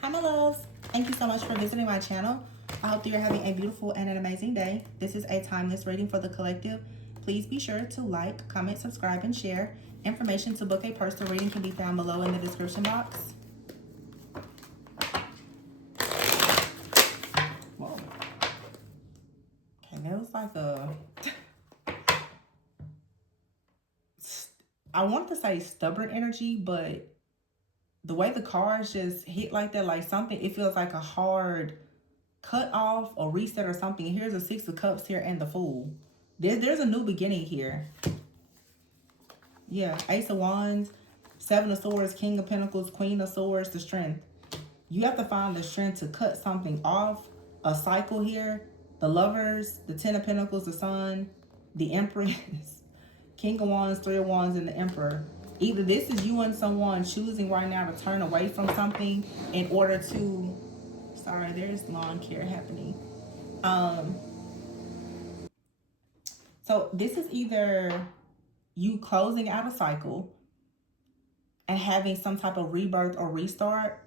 Hi, my loves. Thank you so much for visiting my channel. I hope that you're having a beautiful and an amazing day. This is a timeless reading for the collective. Please be sure to like, comment, subscribe, and share. Information to book a personal reading can be found below in the description box. Whoa. Okay, that was like a... I wanted to say stubborn energy, but the way the cards just hit like that, like something, it feels like a hard cut off or reset or something. Here's a Six of Cups here and the Fool. There's a new beginning here. Yeah, Ace of Wands, Seven of Swords, King of Pentacles, Queen of Swords, the Strength. You have to find the strength to cut something off, a cycle here. The Lovers, the Ten of Pentacles, the Sun, the Empress, King of Wands, Three of Wands, and the Emperor. Either this is you and someone choosing right now to turn away from something in order to... Sorry, there's lawn care happening. So this is either you closing out a cycle and having some type of rebirth or restart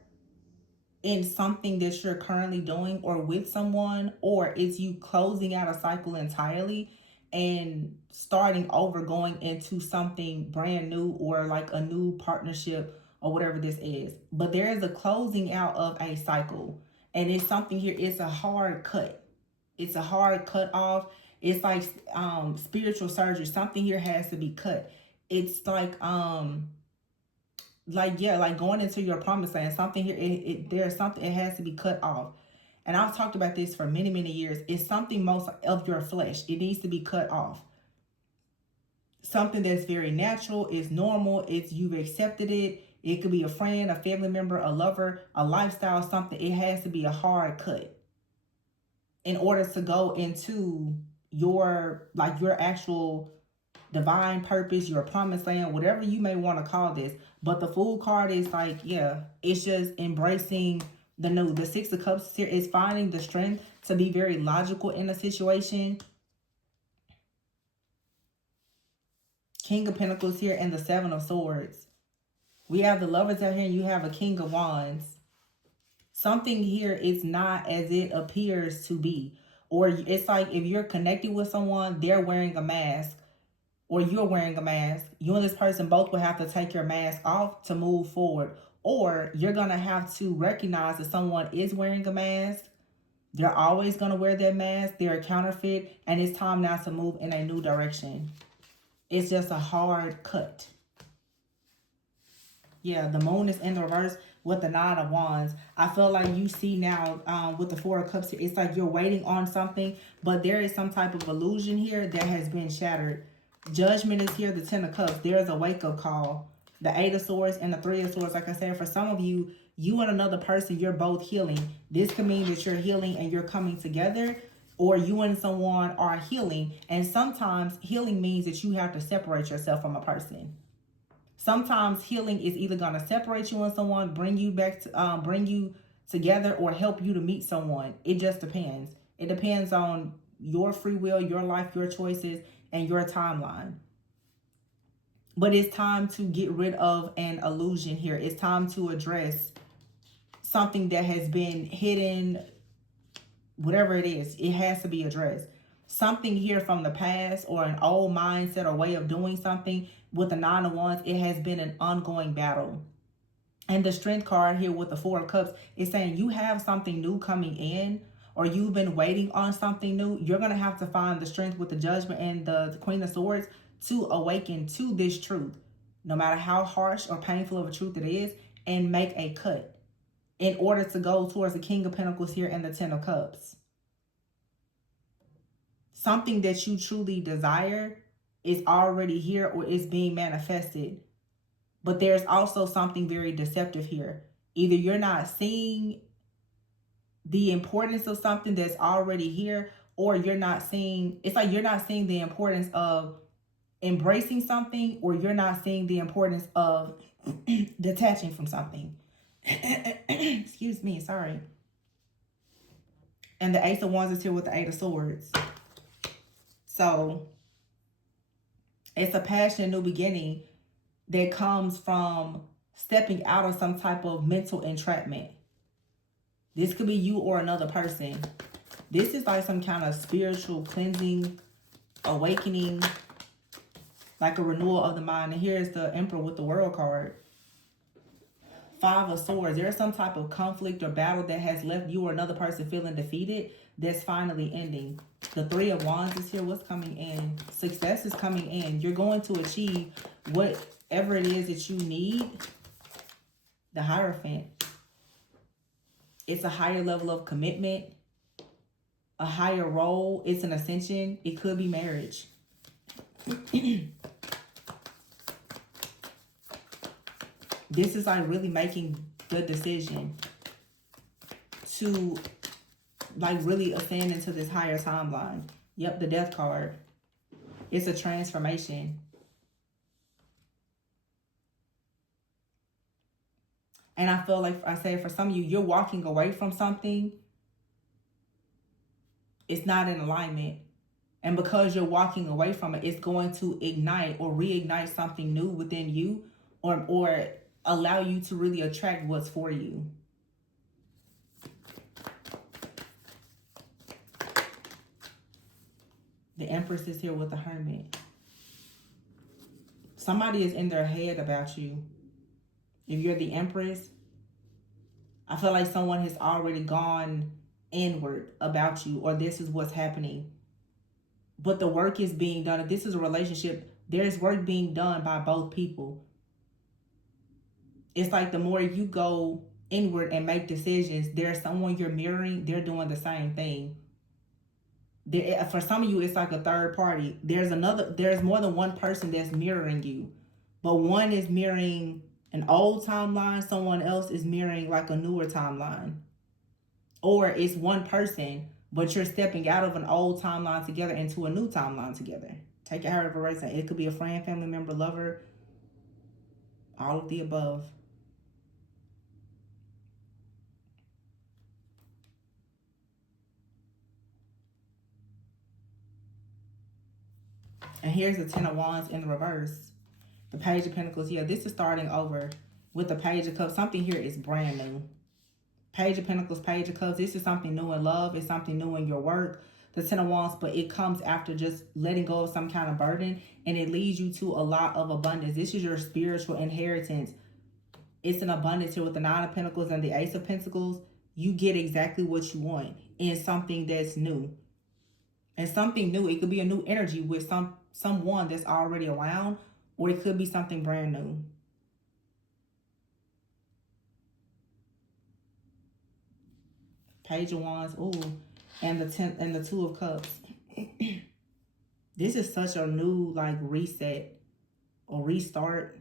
in something that you're currently doing or with someone, or it's you closing out a cycle entirely and starting over, going into something brand new or like a new partnership or whatever this is. But there is a closing out of a cycle, and it's something here. It's a hard cut. It's a hard cut off. It's like spiritual surgery. Something here has to be cut. It's like going into your promised land. Something here, there's something, it has to be cut off. And I've talked about this for many years. It's something most of your flesh. It needs to be cut off. Something that's very natural, is normal, it's you've accepted it. It could be a friend, a family member, a lover, a lifestyle, something. It has to be a hard cut in order to go into your actual divine purpose, your promised land, whatever you may want to call this. But the Fool card is like, yeah, it's just embracing the new. The Six of Cups here is finding the strength to be very logical in a situation. King of Pentacles here and the Seven of Swords. We have the Lovers out here and you have a King of Wands. Something here is not as it appears to be. Or it's like if you're connected with someone, they're wearing a mask, or you're wearing a mask. You and this person both will have to take your mask off to move forward. Or you're going to have to recognize that someone is wearing a mask. They're always going to wear that mask. They're a counterfeit. And it's time now to move in a new direction. It's just a hard cut. Yeah, the Moon is in the reverse with the Nine of Wands. I feel like you see now with the Four of Cups here, it's like you're waiting on something, but there is some type of illusion here that has been shattered. Judgment is here, the Ten of Cups. There is a wake-up call. The Eight of Swords and the Three of Swords. Like I said, for some of you, you and another person, you're both healing. This could mean that you're healing and you're coming together, or you and someone are healing. And sometimes healing means that you have to separate yourself from a person. Sometimes healing is either going to separate you and someone, bring you back to bring you together, or help you to meet someone. It just depends. It depends on your free will, your life, your choices, and your timeline. But it's time to get rid of an illusion here. It's time to address something that has been hidden. Whatever it is, it has to be addressed. Something here from the past, or an old mindset or way of doing something. With the Nine of Wands, it has been an ongoing battle. And the Strength card here with the Four of Cups is saying you have something new coming in, or you've been waiting on something new. You're going to have to find the strength with the Judgment and the Queen of Swords to awaken to this truth, no matter how harsh or painful of a truth it is, and make a cut in order to go towards the King of Pentacles here and the Ten of Cups. Something that you truly desire is already here, or is being manifested. But there's also something very deceptive here. Either you're not seeing the importance of something that's already here, or you're not seeing, it's like you're not seeing the importance of embracing something, or you're not seeing the importance of detaching from something. Excuse me, sorry. And the Ace of Wands is here with the Eight of Swords. So it's a passionate new beginning that comes from stepping out of some type of mental entrapment. This could be you or another person. This is like some kind of spiritual cleansing, awakening, like a renewal of the mind. And here's the Emperor with the World card. 5 of Swords. There's some type of conflict or battle that has left you or another person feeling defeated that's finally ending. The 3 of Wands is here. What's coming in? Success is coming in. You're going to achieve whatever it is that you need. The Hierophant. It's a higher level of commitment, a higher role. It's an ascension. It could be marriage. This is like really making the decision to like really ascend into this higher timeline. Yep, the Death card. It's a transformation. And I feel like I say for some of you, you're walking away from something. It's not in alignment. And because you're walking away from it, it's going to ignite or reignite something new within you, or allow you to really attract what's for you. The Empress is here with the Hermit. Somebody is in their head about you. If you're the Empress, I feel like someone has already gone inward about you, or this is what's happening. But the work is being done. If this is a relationship, there's work being done by both people. It's like the more you go inward and make decisions, there's someone you're mirroring, they're doing the same thing. For some of you, it's like a third party. There's more than one person that's mirroring you. But one is mirroring an old timeline, someone else is mirroring like a newer timeline. Or it's one person, but you're stepping out of an old timeline together into a new timeline together. Take it however it is. It could be a friend, family member, lover, all of the above. And here's the 10 of Wands in the reverse. The Page of Pentacles. Yeah, this is starting over with the Page of Cups. Something here is brand new. Page of Pentacles, Page of Cups. This is something new in love. It's something new in your work. The 10 of Wands, but it comes after just letting go of some kind of burden. And it leads you to a lot of abundance. This is your spiritual inheritance. It's an abundance here with the 9 of Pentacles and the Ace of Pentacles. You get exactly what you want in something that's new. And something new, it could be a new energy with someone that's already around, or it could be something brand new. Page of Wands, ooh, and the 2 of Cups. This is such a new like reset or restart.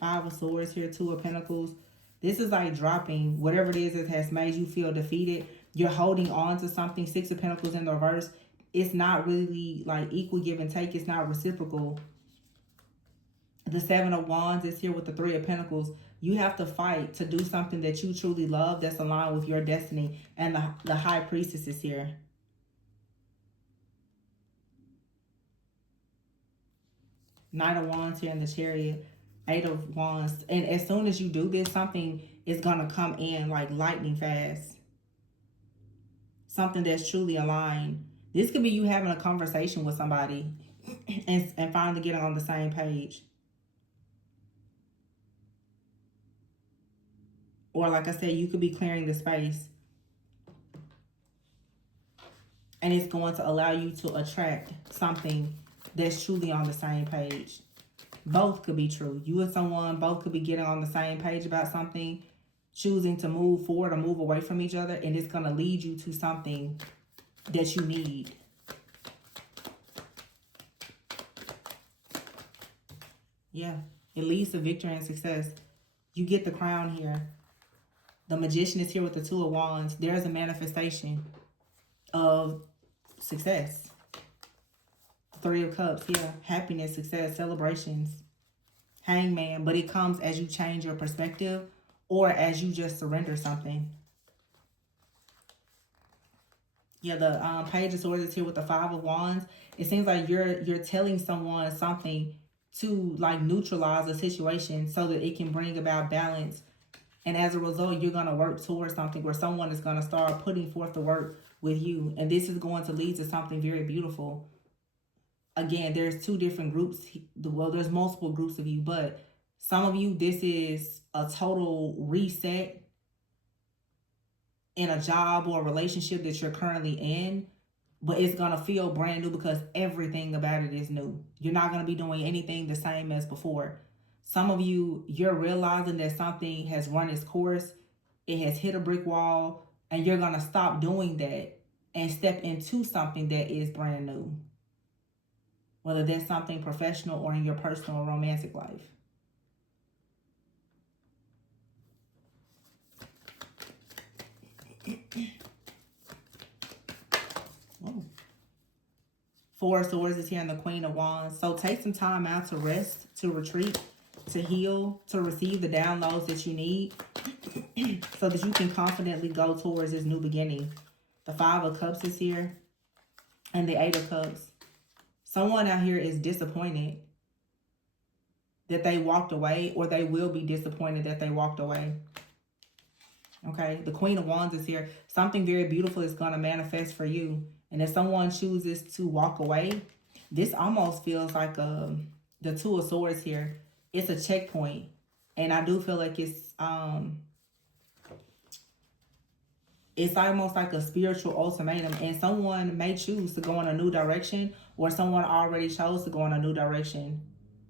5 of Swords here, 2 of Pentacles. This is like dropping whatever it is that has made you feel defeated. You're holding on to something. 6 of Pentacles in the reverse. It's not really like equal give and take. It's not reciprocal. The 7 of Wands is here with the 3 of Pentacles. You have to fight to do something that you truly love that's aligned with your destiny. And the High Priestess is here. Knight of Wands here in the Chariot. 8 of Wands. And as soon as you do this, something is going to come in like lightning fast. Something that's truly aligned. This could be you having a conversation with somebody and finally getting on the same page. Or like I said, you could be clearing the space. And it's going to allow you to attract something that's truly on the same page. Both could be true. You and someone, both could be getting on the same page about something, choosing to move forward or move away from each other, and it's going to lead you to something that you need. Yeah, it leads to victory and success. You get the crown here. The Magician is here with the 2 of Wands. There's a manifestation of success. 3 of Cups, yeah. Happiness, success, celebrations. Hangman, but it comes as you change your perspective or as you just surrender something. Yeah, the Page of Swords is here with the 5 of Wands. It seems like you're telling someone something to like neutralize a situation so that it can bring about balance. And as a result, you're going to work towards something where someone is going to start putting forth the work with you. And this is going to lead to something very beautiful. Again, there's two different groups. Well, there's multiple groups of you, but some of you, this is a total reset in a job or a relationship that you're currently in, but it's going to feel brand new because everything about it is new. You're not going to be doing anything the same as before. Some of you, you're realizing that something has run its course, it has hit a brick wall, and you're going to stop doing that and step into something that is brand new. Whether that's something professional or in your personal or romantic life. Oh. Four of Swords is here and the Queen of Wands. So take some time out to rest, to retreat, to heal, to receive the downloads that you need so that you can confidently go towards this new beginning. The Five of Cups is here and the Eight of Cups. Someone out here is disappointed that they walked away, or they will be disappointed that they walked away. Okay, the Queen of Wands is here. Something very beautiful is going to manifest for you. And if someone chooses to walk away, this almost feels like the Two of Swords here. It's a checkpoint. And I do feel like it's almost like a spiritual ultimatum. And someone may choose to go in a new direction, or someone already chose to go in a new direction.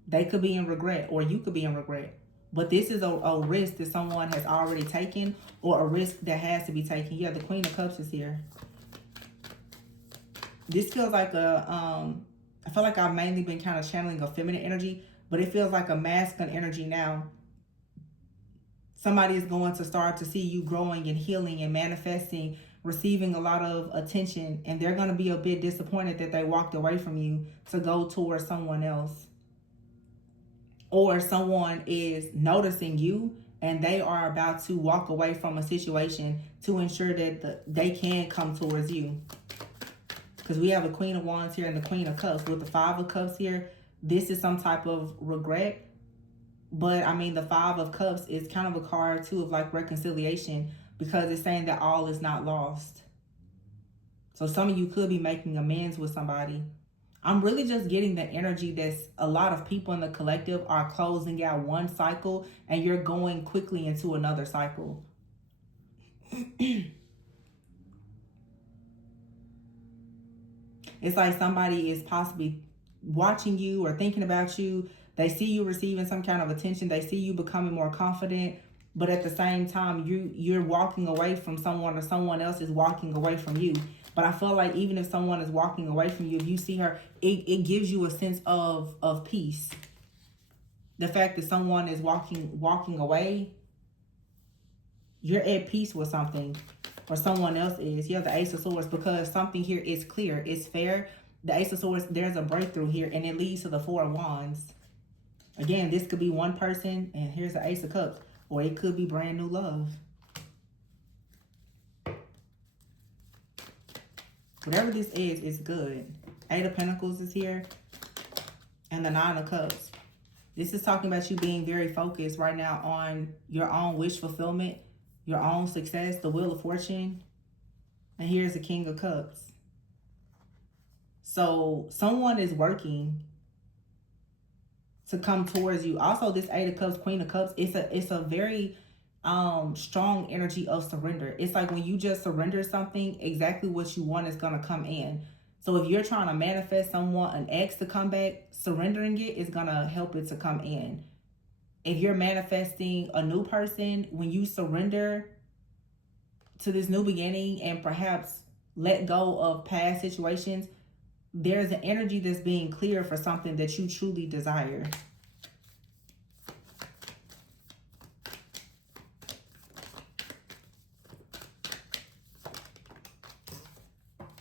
They could be in regret, or you could be in regret. But this is a risk that someone has already taken, or a risk that has to be taken. Yeah, the Queen of Cups is here. This feels like I feel like I've mainly been kind of channeling a feminine energy, but it feels like a masculine energy now. Somebody is going to start to see you growing and healing and manifesting, receiving a lot of attention, and they're going to be a bit disappointed that they walked away from you to go towards someone else. Or someone is noticing you and they are about to walk away from a situation to ensure that they can come towards you. Because we have a Queen of Wands here and the Queen of Cups. With the Five of Cups here, this is some type of regret. But I mean, the Five of Cups is kind of a card too of like reconciliation, because it's saying that all is not lost. So some of you could be making amends with somebody. I'm really just getting the energy that a lot of people in the collective are closing out one cycle and you're going quickly into another cycle. It's like somebody is possibly watching you or thinking about you. They see you receiving some kind of attention. They see you becoming more confident. But at the same time, you're walking away from someone, or someone else is walking away from you. But I feel like even if someone is walking away from you, if you see her, it gives you a sense of peace. The fact that someone is walking away, you're at peace with something, or someone else is. You have the Ace of Swords, because something here is clear, it's fair. The Ace of Swords, there's a breakthrough here, and it leads to the Four of Wands. Again, this could be one person, and here's the Ace of Cups, or it could be brand new love. Whatever this is good. Eight of Pentacles is here, and the Nine of Cups. This is talking about you being very focused right now on your own wish fulfillment, your own success, the Wheel of Fortune. And here's the King of Cups. So someone is working to come towards you. Also, this Eight of Cups, Queen of Cups, it's a very strong energy of surrender. It's like when you just surrender something, exactly what you want is going to come in. So if you're trying to manifest someone, an ex to come back, surrendering it is going to help it to come in. If you're manifesting a new person, when you surrender to this new beginning and perhaps let go of past situations, there's an energy that's being cleared for something that you truly desire.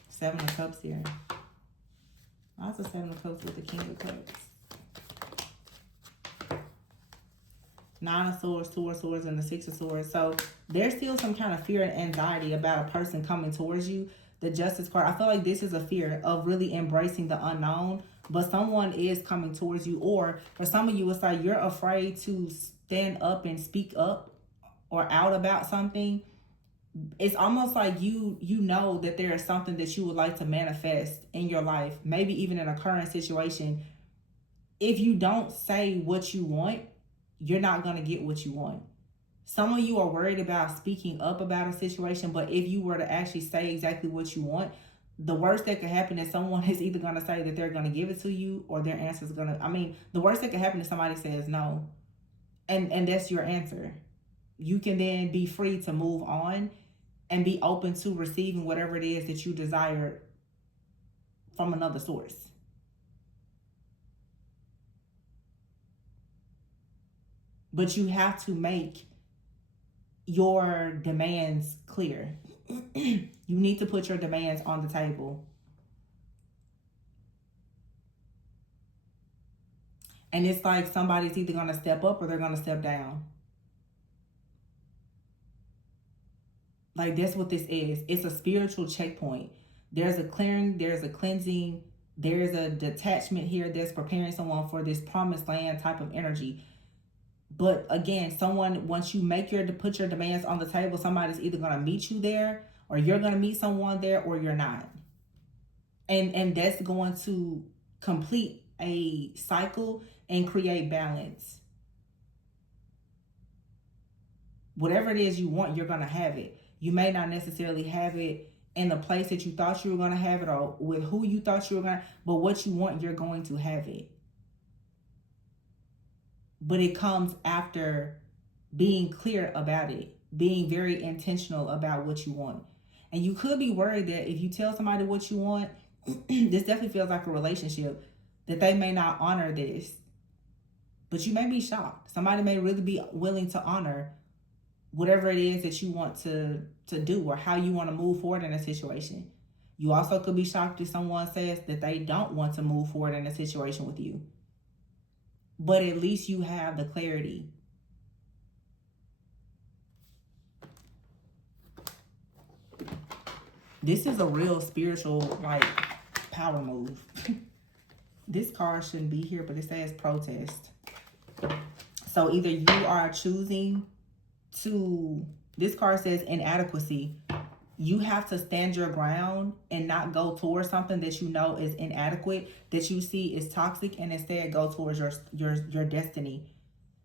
Seven of Cups here. Also Seven of Cups with the King of Cups. Nine of Swords, Two of Swords, and the Six of Swords. So there's still some kind of fear and anxiety about a person coming towards you. The Justice card, I feel like this is a fear of really embracing the unknown, but someone is coming towards you. Or for some of you, it's like you're afraid to stand up and speak up or out about something. It's almost like you know that there is something that you would like to manifest in your life, maybe even in a current situation. If you don't say what you want, you're not going to get what you want. Some of you are worried about speaking up about a situation, but if you were to actually say exactly what you want, the worst that could happen is someone is either going to say that they're going to give it to you, or their answer is going to, I mean, the worst that could happen is somebody says no. And that's your answer. You can then be free to move on and be open to receiving whatever it is that you desire from another source. But you have to make your demands clear. You need to put your demands on the table. And it's like somebody's either going to step up or they're going to step down. Like, that's what this is. It's a spiritual checkpoint. There's a clearing, there's a cleansing, there's a detachment here that's preparing someone for this promised land type of energy. But again, someone, once you put your demands on the table, somebody's either going to meet you there, or you're going to meet someone there, or you're not. And that's going to complete a cycle and create balance. Whatever it is you want, you're going to have it. You may not necessarily have it in the place that you thought you were going to have it, or with who you thought you were going to, but what you want, you're going to have it. But it comes after being clear about it, being very intentional about what you want. And you could be worried that if you tell somebody what you want, this definitely feels like a relationship, that they may not honor this. But you may be shocked. Somebody may really be willing to honor whatever it is that you want to do, or how you want to move forward in a situation. You also could be shocked if someone says that they don't want to move forward in a situation with you. But at least you have the clarity. This is a real spiritual, like, power move. This card shouldn't be here, but it says protest. So either you are choosing to, this card says inadequacy. You have to stand your ground and not go towards something that you know is inadequate, that you see is toxic, and instead go towards your destiny.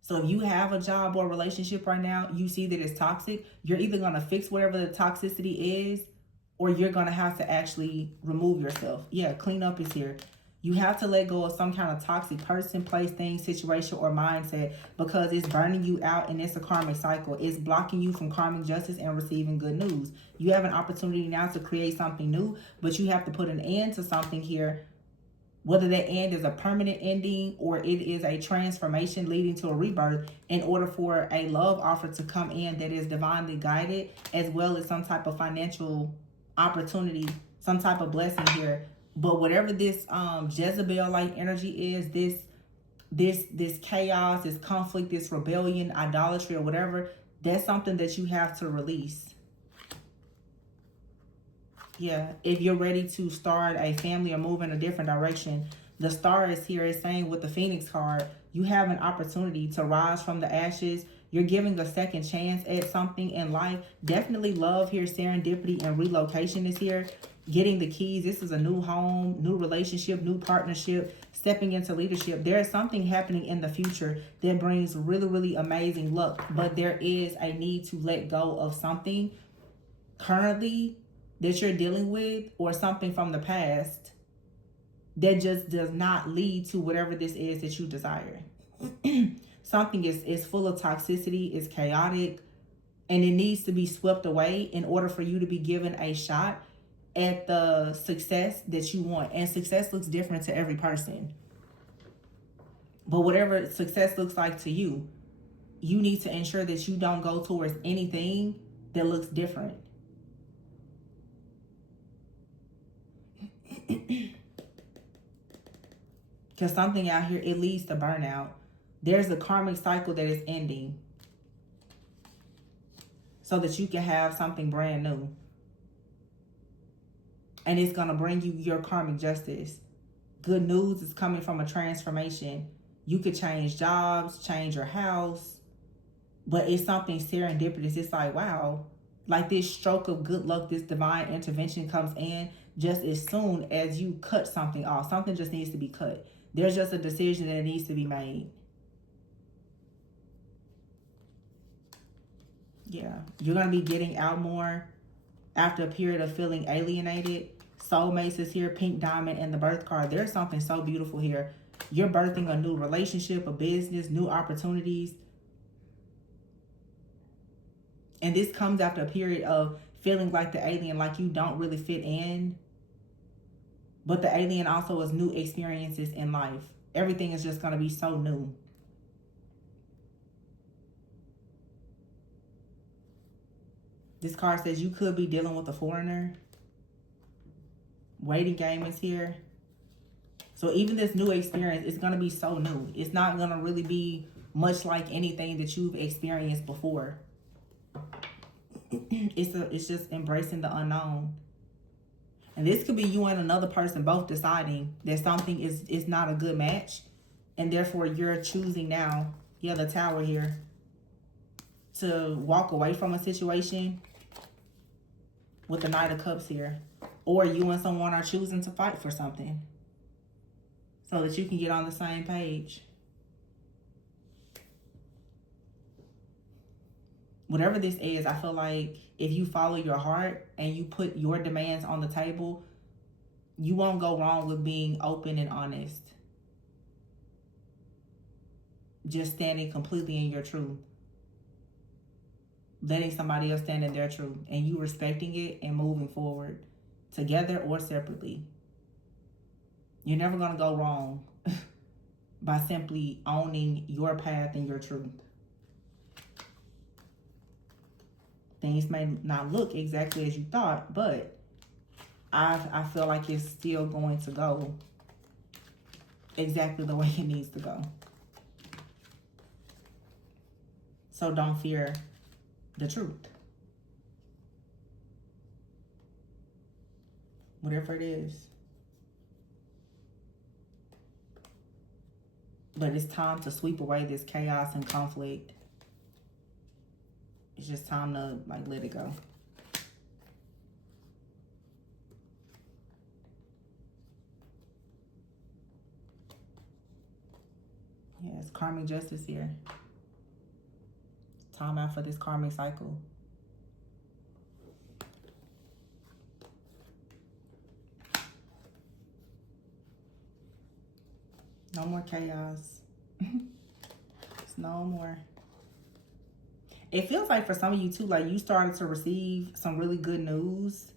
So if you have a job or a relationship right now, you see that it's toxic, you're either going to fix whatever the toxicity is, or you're going to have to actually remove yourself. Yeah, clean up is here. You have to let go of some kind of toxic person, place, thing, situation, or mindset, because it's burning you out and it's a karmic cycle. It's blocking you from karmic justice and receiving good news. You have an opportunity now to create something new, but you have to put an end to something here. Whether that end is a permanent ending or it is a transformation leading to a rebirth, in order for a love offer to come in that is divinely guided, as well as some type of financial opportunity, some type of blessing here. But whatever this Jezebel-like energy is, this chaos, this conflict, this rebellion, idolatry, or whatever, that's something that you have to release. Yeah, if you're ready to start a family or move in a different direction, the star is here. It's saying with the Phoenix card, you have an opportunity to rise from the ashes. You're giving a second chance at something in life. Definitely love here, serendipity, and relocation is here. Getting the keys. This is a new home, new relationship, new partnership, stepping into leadership. There is something happening in the future that brings really, really amazing luck. But there is a need to let go of something currently that you're dealing with, or something from the past that just does not lead to whatever this is that you desire. Something is full of toxicity, is chaotic, and it needs to be swept away in order for you to be given a shot at the success that you want. And success looks different to every person. But whatever success looks like to you, you need to ensure that you don't go towards anything that looks different. Because something out here, it leads to burnout. There's a karmic cycle that is ending, so that you can have something brand new. And it's going to bring you your karmic justice. good news is coming from a transformation. You could change jobs, change your house, but it's something serendipitous. It's like, wow, like this stroke of good luck, this divine intervention comes in just as soon as you cut something off. Something just needs to be cut. There's just a decision that needs to be made. Yeah, you're going to be getting out more after a period of feeling alienated. Soulmates is here, pink diamond, and the birth card. There's something so beautiful here. You're birthing a new relationship, a business, new opportunities. And this comes after a period of feeling like the alien, like you don't really fit in. But the alien also is new experiences in life. Everything is just going to be so new. This card says you could be dealing with a foreigner. Waiting game is here. So even this new experience is going to be so new. It's not going to really be much like anything that you've experienced before. It's just embracing the unknown. And this could be you and another person both deciding that something is not a good match. And therefore you're choosing now, yeah, the Tower here, to walk away from a situation with the Knight of Cups here. Or you and someone are choosing to fight for something so that you can get on the same page. Whatever this is, I feel like if you follow your heart and you put your demands on the table, you won't go wrong with being open and honest. Just standing completely in your truth. Letting somebody else stand in their truth and you respecting it and moving forward together or separately. You're never going to go wrong by simply owning your path and your truth. Things may not look exactly as you thought, but I feel like it's still going to go exactly the way it needs to go. So don't fear the truth. Whatever it is. But it's time to sweep away this chaos and conflict. It's just time to let it go. Yes, karmic justice here. Time out for this karmic cycle. No more chaos. It's no more. It feels like for some of you too, like you started to receive some really good news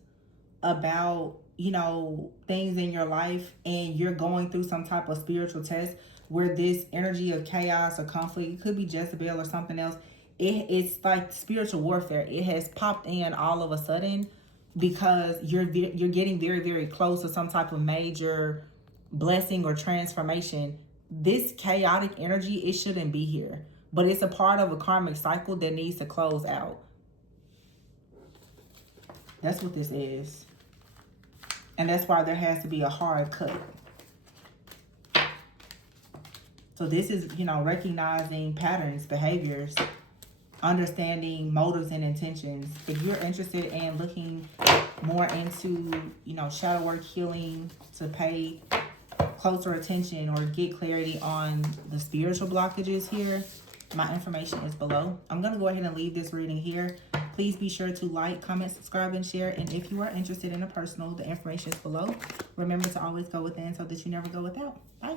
about, you know, things in your life, and you're going through some type of spiritual test where this energy of chaos or conflict, it could be Jezebel or something else. It's like spiritual warfare. It has popped in all of a sudden because you're getting very, very close to some type of major blessing or transformation. This chaotic energy, it shouldn't be here, but it's a part of a karmic cycle that needs to close out. That's what this is. And that's why there has to be a hard cut. So this is, you know, recognizing patterns, behaviors, understanding motives and intentions. If you're interested in looking more into, you know, shadow work, healing, to pay closer attention or get clarity on the spiritual blockages here, my information is below. I'm going to go ahead and leave this reading here. Please be sure to like, comment, subscribe, and share. And if you are interested in a personal, the information is below. Remember to always go within so that you never go without. Bye.